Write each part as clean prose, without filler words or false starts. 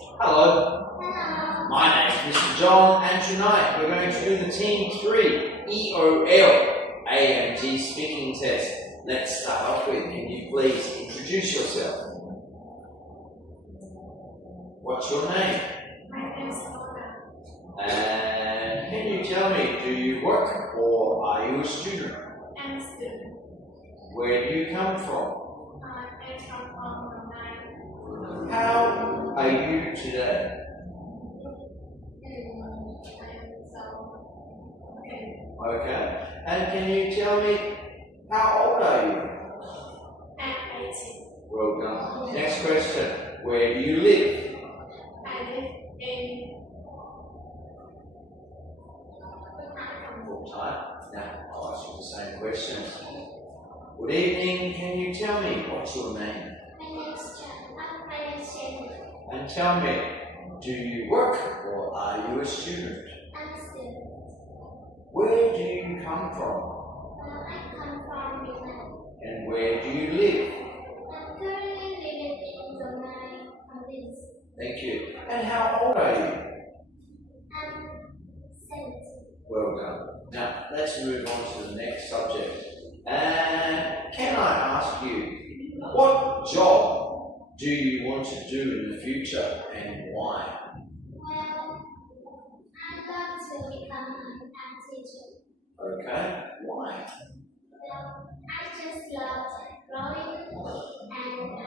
Hello. My name is Mr. John, and tonight we're going to do the Team 3 EOL AMT speaking test. Let's start off with, can you please introduce yourself? What's your name? My name is LONA. And can you tell me, do you work or are you a student? I'm a student. Where do you come from? I come from Thái. How are you today? Okay. And can you tell me, how old are you? I'm 18. Well done. Next question. Where do you live? I live in Thai. Now, I'll ask you the same question. Good evening. Can you tell me what's your name? My name is Trạch. My name is JENIE. And tell me, do you work or are you a student? I'm a student. Where do you come from? I come from Viện. And where do you live? I'm currently living in the Nine province. Thank you. And how old are you? I'm 17. Well done. Now, let's move on to the next subject. And can I ask you, what job do you want to do in the future and why? Well, I'd love to become an art teacher. Okay, why? Well, I just love drawing and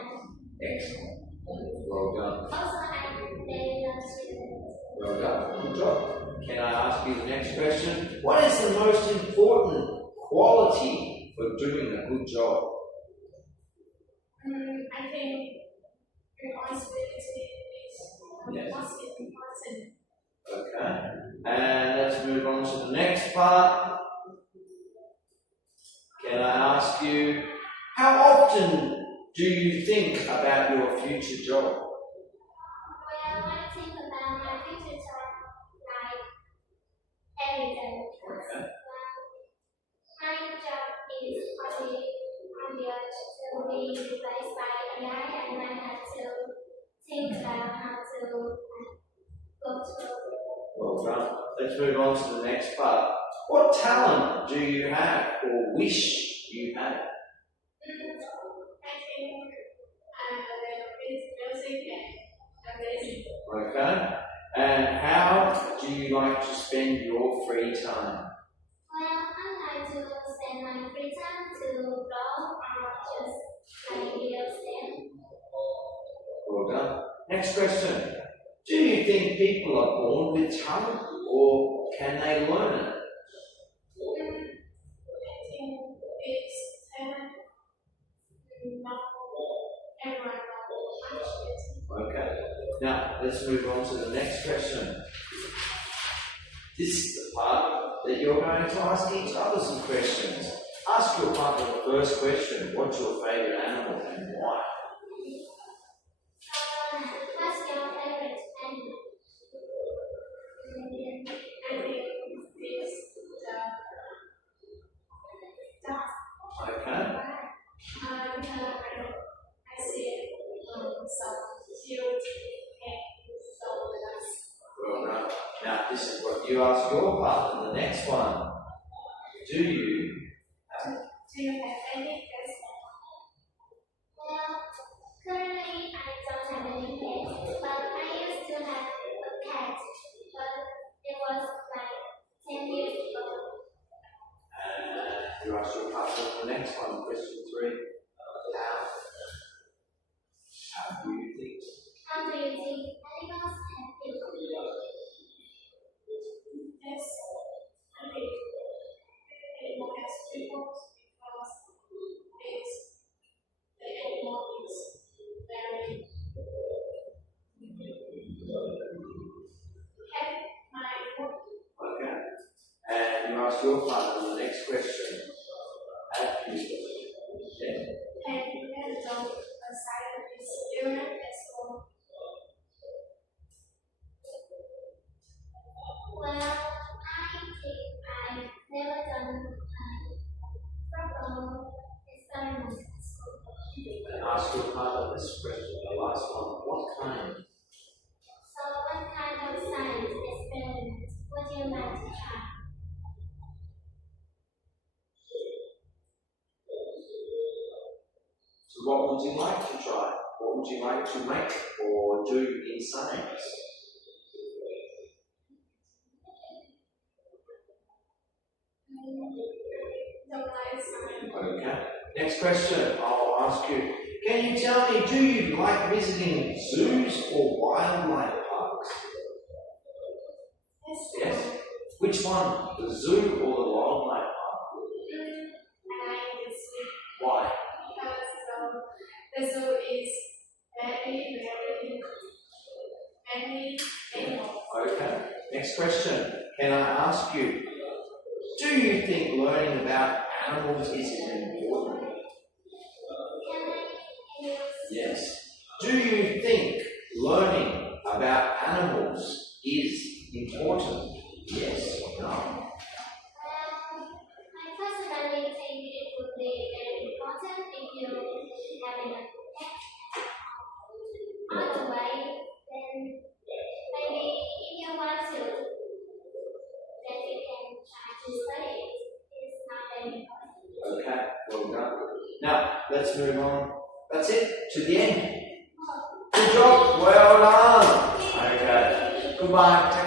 Excellent. Well done. also I really love students. Well done. Good job. Can I ask you the next question? What is the most important quality for doing a good job? I think responsibility is Yes. most important. Okay. And let's move on to the next part. Can I ask you, how often do you think about your future job? Well, I think about my future job like every day. Okay. My job is probably to be replaced by AI, and I have to think about how to go through. Well done. Let's move on to the next part. What talent do you have or wish you had? I think music and amazing. Okay. And how do you like to spend your free time? Well, I like to spend my free time to draw or just play video games. Well done. Next question. Do you think people are born with talent or can they learn it? I think it's talent. Not everyone knows. Okay. Now, let's move on to the next question. This is the part that you're going to ask each other some questions. Ask your partner the first question. What's your favourite animal and why? What's your favorite animal? I think it's the dog. Okay. I see some cute and so nice. Well done. Now, this is what you ask your partner. The next one. Do you Do you have any pets? Well, currently I don't have any pets, but I used to have a cat, but it was like 10 years ago. you ask your partner the next one? Question 3. How do you think? How do you think animals have people? Yes, I think animal has people because it's the animal is very have my work. Okay. And you ask your partner the next question. Have you? Yeah. Have you ever done a silent experiment at school? Well, I think I've never done a proper experiment at school. And ask your partner this question, the last one. What kind? would you like to try? What would you like to make or do in science? Okay. Next question, I'll ask you. Can you tell me, do you like visiting zoos or wildlife parks? Yes. Which one, the zoo or the wildlife park? I like the zoo. Why? Because the zoo is very animals. Okay. Next question. Can I ask you, do you think learning about animals is important? Can I use? Yes. Do you think learning about animals is important? Yes or no? I personally think it would be very important if you have enough pet. Otherwise, then maybe if you want to, then you can try to study it. It's not very important. Okay, well done. Now, let's move on. That's it, to the end. Good job, well done. Okay, goodbye.